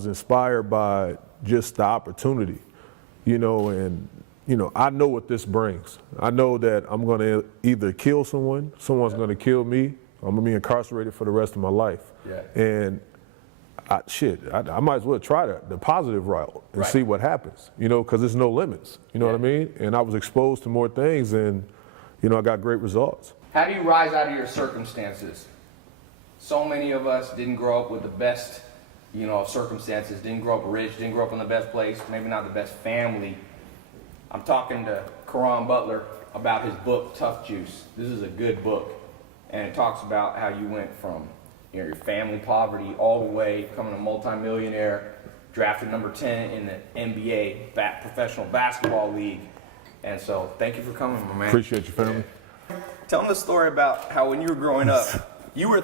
was inspired by just the opportunity, and I know what this brings. I know that I'm going to either kill someone's going to kill me, I'm going to be incarcerated for the rest of my life. Yeah. And I might as well try the positive route and see what happens, because there's no limits, what I mean? And I was exposed to more things, and, I got great results. How do you rise out of your circumstances? So many of us didn't grow up with the best, circumstances, didn't grow up rich, didn't grow up in the best place, maybe not the best family. I'm talking to Caron Butler about his book, Tough Juice. This is a good book, and it talks about how you went from your family poverty all the way, becoming a multimillionaire, drafted number 10 in the NBA professional basketball league. And so thank you for coming, my man. Appreciate you, family. Tell them the story about how when you were growing up, you were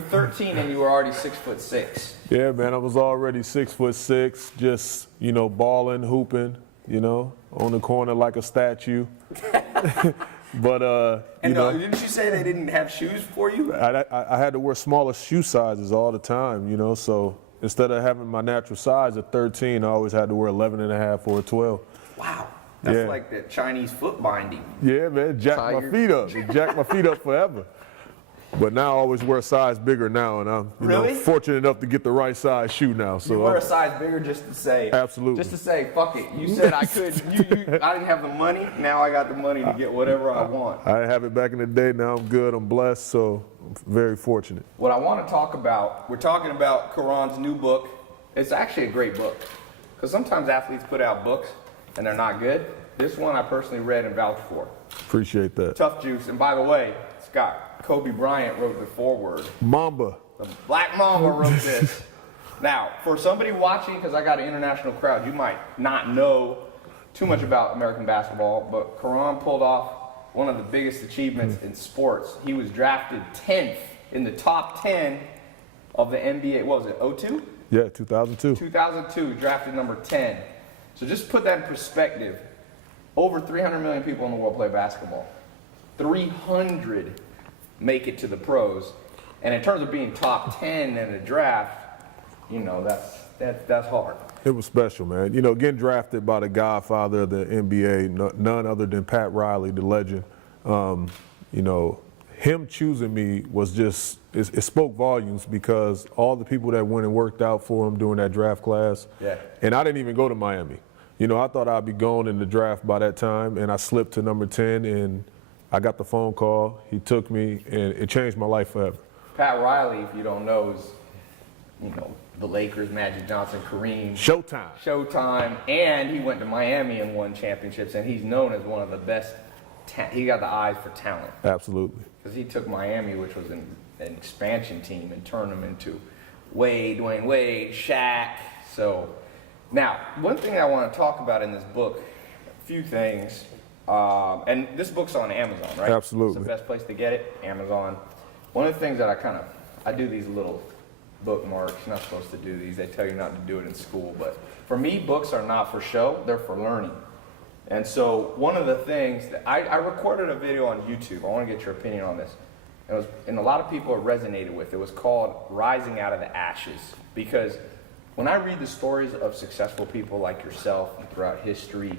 13 and you were already 6'6". Yeah, man, I was already 6'6", just, balling, hooping, on the corner like a statue. But, didn't you say they didn't have shoes for you? I had to wear smaller shoe sizes all the time, so instead of having my natural size at 13, I always had to wear 11 and a half or a 12. Wow. That's like the Chinese foot binding. Yeah, man, it jacked my feet up. It jacked my feet up forever. But now I always wear a size bigger now, and I'm fortunate enough to get the right size shoe now. So you wear a size bigger just to say. Absolutely. Just to say, fuck it. You said I could. I didn't have the money. Now I got the money to get whatever I want. I didn't have it back in the day. Now I'm good. I'm blessed. So I'm very fortunate. What I want to talk about, we're talking about Caron's new book. It's actually a great book, because sometimes athletes put out books and they're not good. This one I personally read and vouched for. Appreciate that. Tough Juice. And by the way, Scott, Kobe Bryant wrote the foreword. Mamba. The Black Mamba wrote this. Now, for somebody watching, because I got an international crowd, you might not know too much about American basketball, but Caron pulled off one of the biggest achievements in sports. He was drafted 10th in the top 10 of the NBA. What was it, 02? Yeah, 2002. 2002, drafted number 10. So just put that in perspective. Over 300 million people in the world play basketball. 300 make it to the pros. And in terms of being top 10 in a draft, that's hard. It was special, man. Getting drafted by the godfather of the NBA, none other than Pat Riley, the legend. Him choosing me was just, it spoke volumes, because all the people that went and worked out for him during that draft class. Yeah. And I didn't even go to Miami. I thought I'd be gone in the draft by that time, and I slipped to number 10, and I got the phone call. He took me, and it changed my life forever. Pat Riley, if you don't know, is, the Lakers, Magic Johnson, Kareem. Showtime. And he went to Miami and won championships, and he's known as one of the best. He got the eyes for talent. Absolutely. Because he took Miami, which was an expansion team, and turned them into Dwayne Wade, Shaq. So now, one thing I want to talk about in this book, a few things, and this book's on Amazon, right? Absolutely. It's the best place to get it, Amazon. One of the things that I do these little bookmarks. You're not supposed to do these. They tell you not to do it in school. But for me, books are not for show. They're for learning. And so one of the things that I recorded a video on YouTube. I want to get your opinion on this. And a lot of people it resonated with. It was called Rising Out of the Ashes. Because when I read the stories of successful people like yourself and throughout history,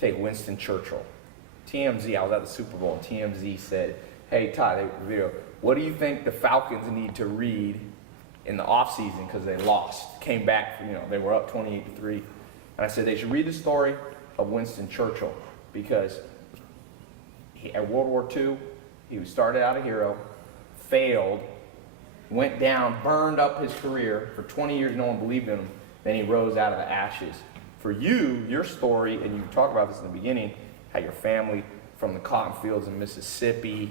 take Winston Churchill. TMZ, I was at the Super Bowl, and TMZ said, hey, Ty, what do you think the Falcons need to read in the offseason, because they lost, came back, they were up 28-3. And I said they should read the story of Winston Churchill, because at World War II, he started out a hero, failed, went down, burned up his career. For 20 years, no one believed in him. Then he rose out of the ashes. For you, your story, and you talk about this in the beginning, how your family from the cotton fields in Mississippi,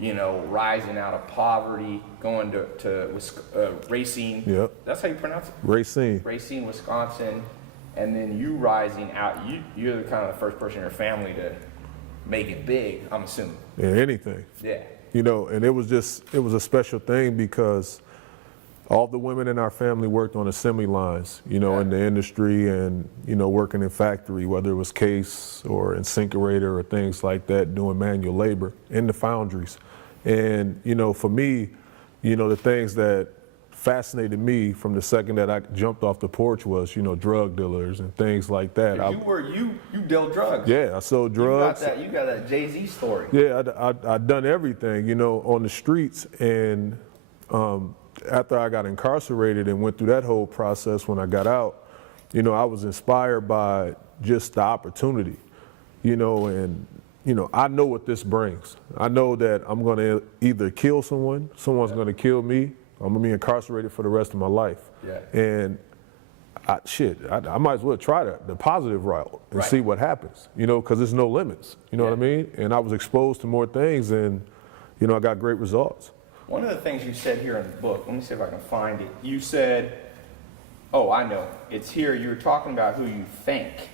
rising out of poverty, going to Racine. Yep. That's how you pronounce it? Racine. Racine, Wisconsin. And then you rising out. You're the kind of the first person in your family to make it big, I'm assuming. Yeah, anything. Yeah. And it was a special thing, because all the women in our family worked on assembly lines, in the industry, and, working in factory, whether it was case or incinerator or things like that, doing manual labor in the foundries. And, for me, the things that fascinated me from the second that I jumped off the porch was, drug dealers and things like that. You dealt drugs. Yeah, I sold drugs. You got that Jay-Z story. Yeah, I'd done everything, on the streets. And after I got incarcerated and went through that whole process when I got out, I was inspired by just the opportunity, and, I know what this brings. I know that I'm going to either kill someone's going to kill me, I'm going to be incarcerated for the rest of my life. Yeah. And I might as well try the positive route and see what happens, because there's no limits, what I mean? And I was exposed to more things and, I got great results. One of the things you said here in the book, let me see if I can find it. You said, oh, I know, it's here. You were talking about who you think.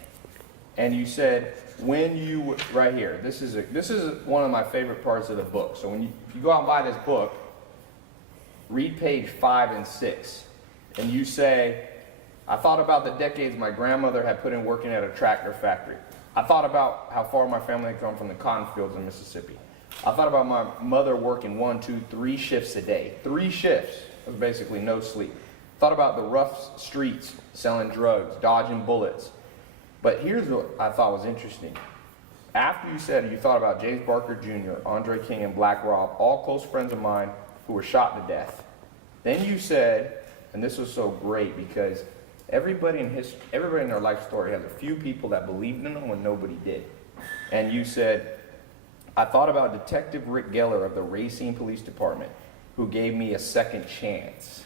And you said, right here, this is one of my favorite parts of the book. So if you go out and buy this book, read page 5 and 6. And you say, I thought about the decades my grandmother had put in working at a tractor factory. I thought about how far my family had come from the cotton fields in Mississippi. I thought about my mother working 1, 2, 3 shifts a day. 3 shifts of basically no sleep. Thought about the rough streets, selling drugs, dodging bullets. But here's what I thought was interesting. After you said you thought about James Barker Jr., Andre King, and Black Rob, all close friends of mine who were shot to death. Then you said, and this was so great because everybody in their life story has a few people that believed in them when nobody did. And you said, I thought about Detective Rick Geller of the Racine Police Department, who gave me a second chance.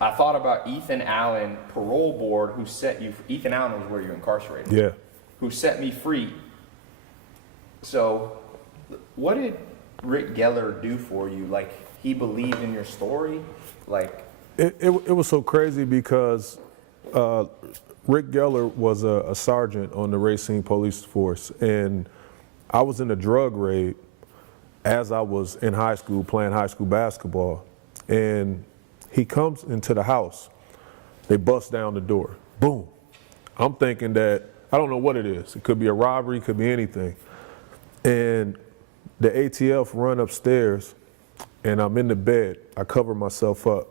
I thought about Ethan Allen, parole board, who set you. Ethan Allen was where you're incarcerated. Yeah. Who set me free. So, what did Rick Geller do for you? Like, he believed in your story? Like, it was so crazy because Rick Geller was a sergeant on the Racine Police Force, and I was in a drug raid as I was in high school playing high school basketball, and he comes into the house. They bust down the door. Boom. I'm thinking that, I don't know what it is. It could be a robbery, it could be anything. And the ATF run upstairs, and I'm in the bed. I cover myself up.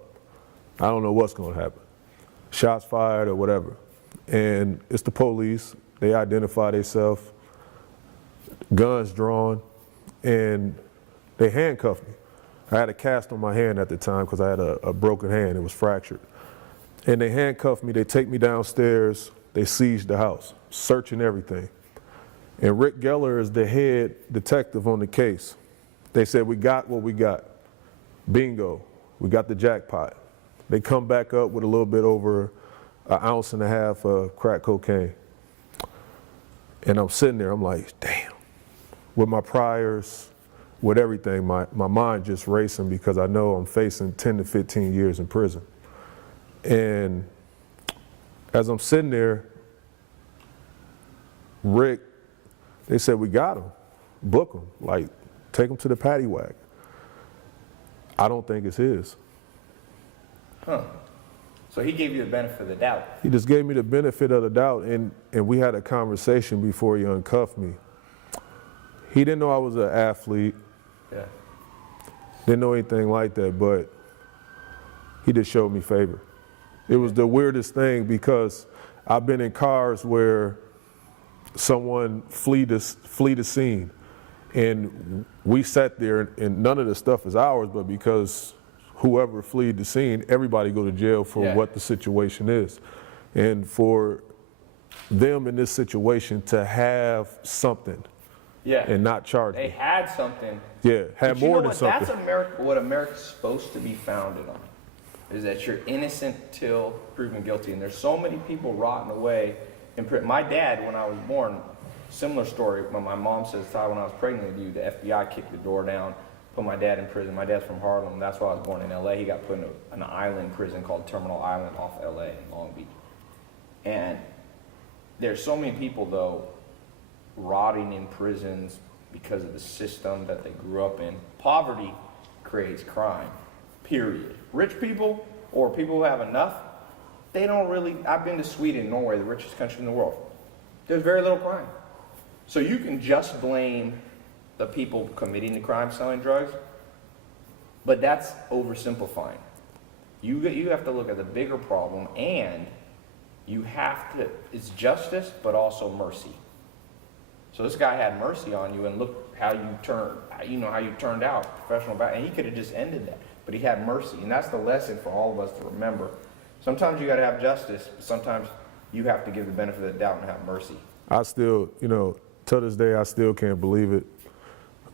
I don't know what's going to happen. Shots fired or whatever. And it's the police. They identify themselves, guns drawn, and they handcuffed me. I had a cast on my hand at the time because I had a broken hand. It was fractured. And they handcuffed me. They take me downstairs. They seize the house, searching everything. And Rick Geller is the head detective on the case. They said, we got what we got. Bingo. We got the jackpot. They come back up with a little bit over 1.5 ounces of crack cocaine. And I'm sitting there, I'm like, damn. With my priors, with everything, my mind just racing because I know I'm facing 10 to 15 years in prison. And as I'm sitting there, Rick, they said, we got him, book him, like take him to the paddy wagon. I don't think it's his. Huh. So he gave you the benefit of the doubt. He just gave me the benefit of the doubt, and we had a conversation before he uncuffed me. He didn't know I was an athlete. Yeah. Didn't know anything like that, but he just showed me favor. It was the weirdest thing because I've been in cars where someone flee the scene, and we sat there, and none of the stuff is ours, but because whoever fled the scene, everybody go to jail for what the situation is. And for them in this situation to have something and not charge They me. had something. Yeah, had more than something. That's what America's supposed to be founded on, is that you're innocent till proven guilty. And there's so many people rotting away in prison. My dad, when I was born, similar story. When my mom says, Ty, when I was pregnant with you, the FBI kicked the door down, put my dad in prison. My dad's from Harlem. That's why I was born in LA. He got put in an island prison called Terminal Island off LA in Long Beach. And there's so many people, though, rotting in prisons because of the system that they grew up in. Poverty creates crime, period. Rich people or people who have enough, they don't really, I've been to Sweden, Norway, the richest country in the world. There's very little crime. So you can just blame the people committing the crime selling drugs, but that's oversimplifying. You have to look at the bigger problem, and you have to, it's justice, but also mercy. So this guy had mercy on you, and look how you turned, how you turned out professional back, and he could have just ended that, but he had mercy, and that's the lesson for all of us to remember. Sometimes you got to have justice, but sometimes you have to give the benefit of the doubt and have mercy. I still, to this day, I still can't believe it.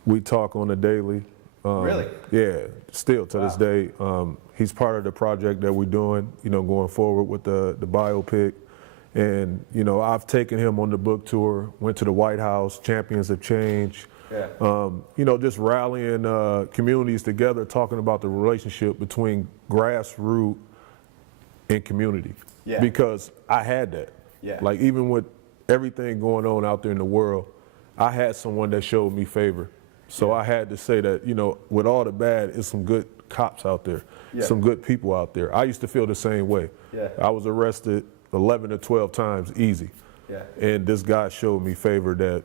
We talk on a daily. Really? Yeah, still to this day. He's part of the project that we're doing, going forward with the biopic. And, I've taken him on the book tour, went to the White House, Champions of Change. Yeah. Just rallying communities together, talking about the relationship between grassroots and community. Yeah. Because I had that. Yeah. Like, even with everything going on out there in the world, I had someone that showed me favor. So I had to say that, with all the bad, it's some good cops out there, some good people out there. I used to feel the same way. Yeah. I was arrested 11 or 12 times easy. Yeah. And this guy showed me favor that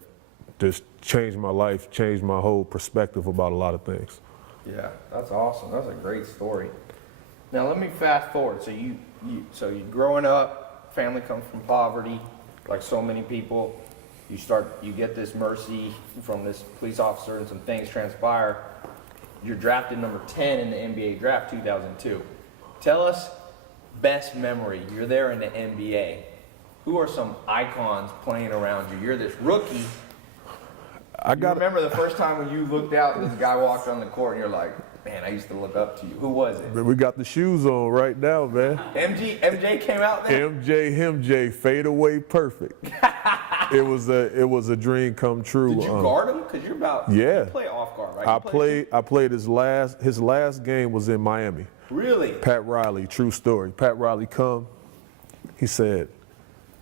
just changed my life, changed my whole perspective about a lot of things. Yeah, that's awesome. That's a great story. Now let me fast forward. So you growing up, family comes from poverty, like so many people. You get this mercy from this police officer, and some things transpire. You're drafted number 10 in the NBA draft 2002. Tell us best memory. You're there in the NBA. Who are some icons playing around you? You're this rookie. You remember the first time when you looked out and this guy walked on the court and you're like, man, I used to look up to you. Who was it? We got the shoes on right now, man. MJ came out there? MJ, fade away perfect. It was a dream come true. Did you guard him? Because you play off guard, right? I played his last game was in Miami. Really? Pat Riley, true story. Pat Riley come, he said,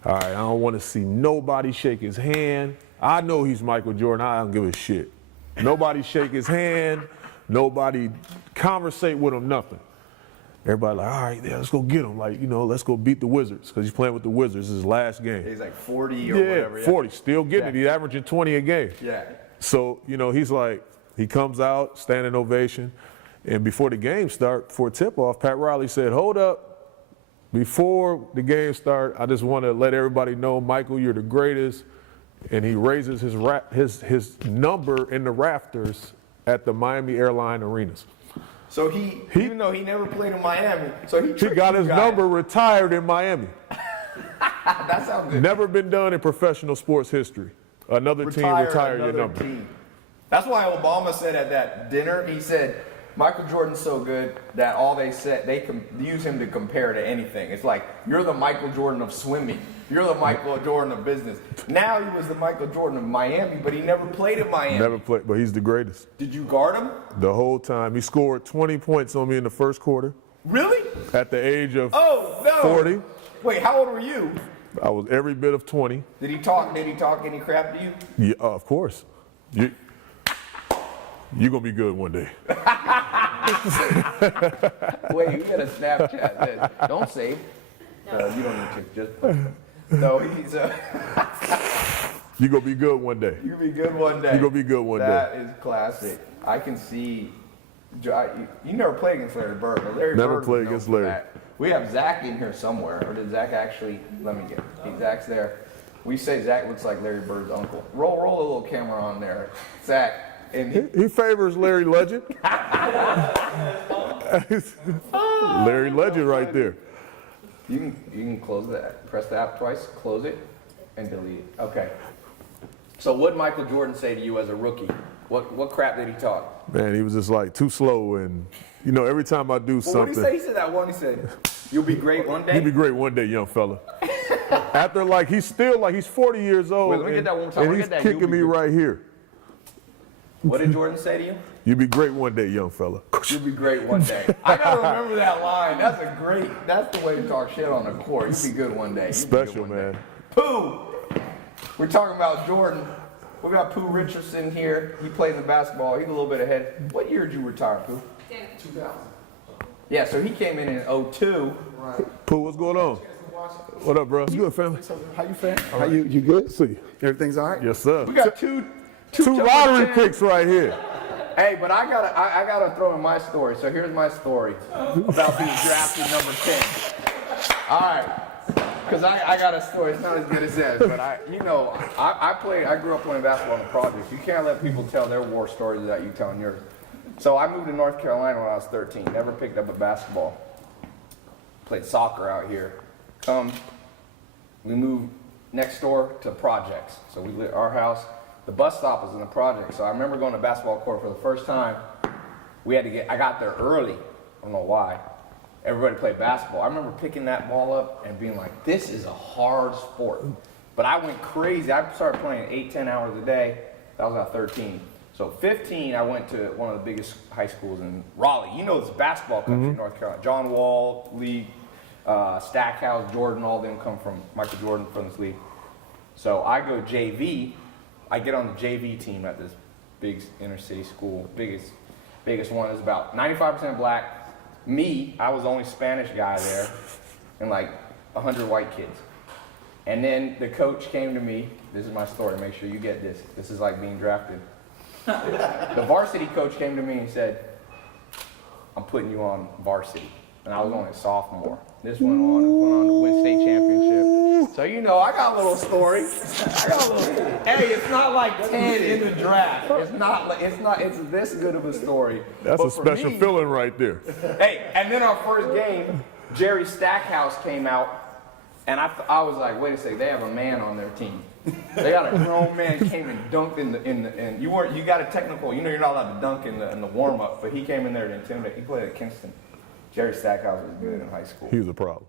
all right, I don't want to see nobody shake his hand. I know he's Michael Jordan, I don't give a shit. Nobody shake his hand, nobody conversate with him, nothing. Everybody like, all right, yeah, let's go get him. Like, let's go beat the Wizards, because he's playing with the Wizards. This is his last game. He's like 40 or whatever. Yeah, 40, still getting it. He's averaging 20 a game. Yeah. So, he's like, he comes out, standing ovation. And before the game start, before tip-off, Pat Riley said, hold up. Before the game start, I just want to let everybody know, Michael, you're the greatest. And he raises his number in the rafters at the Miami Airline Arenas. So even though he never played in Miami, so he got his number retired in Miami. That sounds good. Never been done in professional sports history. Another team retire your number. Team. That's why Obama said at that dinner, he said, Michael Jordan's so good that all they said, they can use him to compare to anything. It's like, you're the Michael Jordan of swimming. You're the Michael Jordan of business. Now he was the Michael Jordan of Miami, but he never played in Miami. Never played, but he's the greatest. Did you guard him? The whole time. He scored 20 points on me in the first quarter. Really? At the age of 40. Wait, how old were you? I was every bit of 20. Did he talk any crap to you? Yeah, of course. You're going to be good one day. Wait, you got a Snapchat this. Don't save. You don't need to. Just no, he's You're going to be good one day. You're going to be good one day. You're going to be good one day. That is classic. I can see. You never played against Larry Bird, but Larry Never Bird played against Larry. That. We have Zach in here somewhere. Or did Zach actually? Let me get. Zach's there. We say Zach looks like Larry Bird's uncle. Roll a little camera on there, Zach. And he favors Larry Legend. Larry Legend right there. You can close that. Press the app twice, close it, and delete it. Okay. So what did Michael Jordan say to you as a rookie? What crap did he talk? Man, he was just like too slow, and every time I do something. What did he say? He said that one. He said, "You'll be great one day." You'll be great one day, young fella. After he's 40 years old. Wait, let me get that one more time. And he's kicking me right here. What did Jordan say to you? You'll be great one day, young fella. You'll be great one day. I gotta remember that line. That's the way to talk shit on the court. You'll be good one day. Special, man. Pooh! We're talking about Jordan. We got Pooh Richardson here. He plays the basketball. He's a little bit ahead. What year did you retire, Pooh? 2000. Yeah, so he came in 2002. Right. Pooh, what's going on? What up, bro? It's good, family. How you, fam? How you? You good? See you. Everything's all right? Yes, sir. We got two lottery picks right here. Hey, but I gotta throw in my story. So here's my story about being drafted number 10. All right, because I got a story. It's not as good as that, but I grew up playing basketball in the projects. You can't let people tell their war stories without you telling yours. So I moved to North Carolina when I was 13. Never picked up a basketball. Played soccer out here. We moved next door to projects. So we lit our house. The bus stop was in the project. So I remember going to basketball court for the first time. I got there early. I don't know why. Everybody played basketball. I remember picking that ball up and being like, this is a hard sport. But I went crazy. I started playing 8-10 hours a day. That was at 13. So 15, I went to one of the biggest high schools in Raleigh. You know this basketball country in North Carolina. John Wall, League, Stackhouse, Jordan, all of them come from Michael Jordan from this league. So I go JV. I get on the JV team at this big inner city school. Biggest one is about 95% black. Me, I was the only Spanish guy there, and like 100 white kids. And then the coach came to me. This is my story. Make sure you get this. This is like being drafted. The varsity coach came to me and said, I'm putting you on varsity. And I was only a sophomore. This went on to win state championship. So I got a little story. Hey, it's not like 10 in the draft. It's this good of a story. That's But a for special me, feeling right there. Hey, and then our first game, Jerry Stackhouse came out, and I was like, wait a second, they have a man on their team. They got a grown man came and dunked in you got a technical, you're not allowed to dunk in the warm up, but he came in there to intimidate. He played at Kinston. Jerry Stackhouse was good in high school. He was a problem.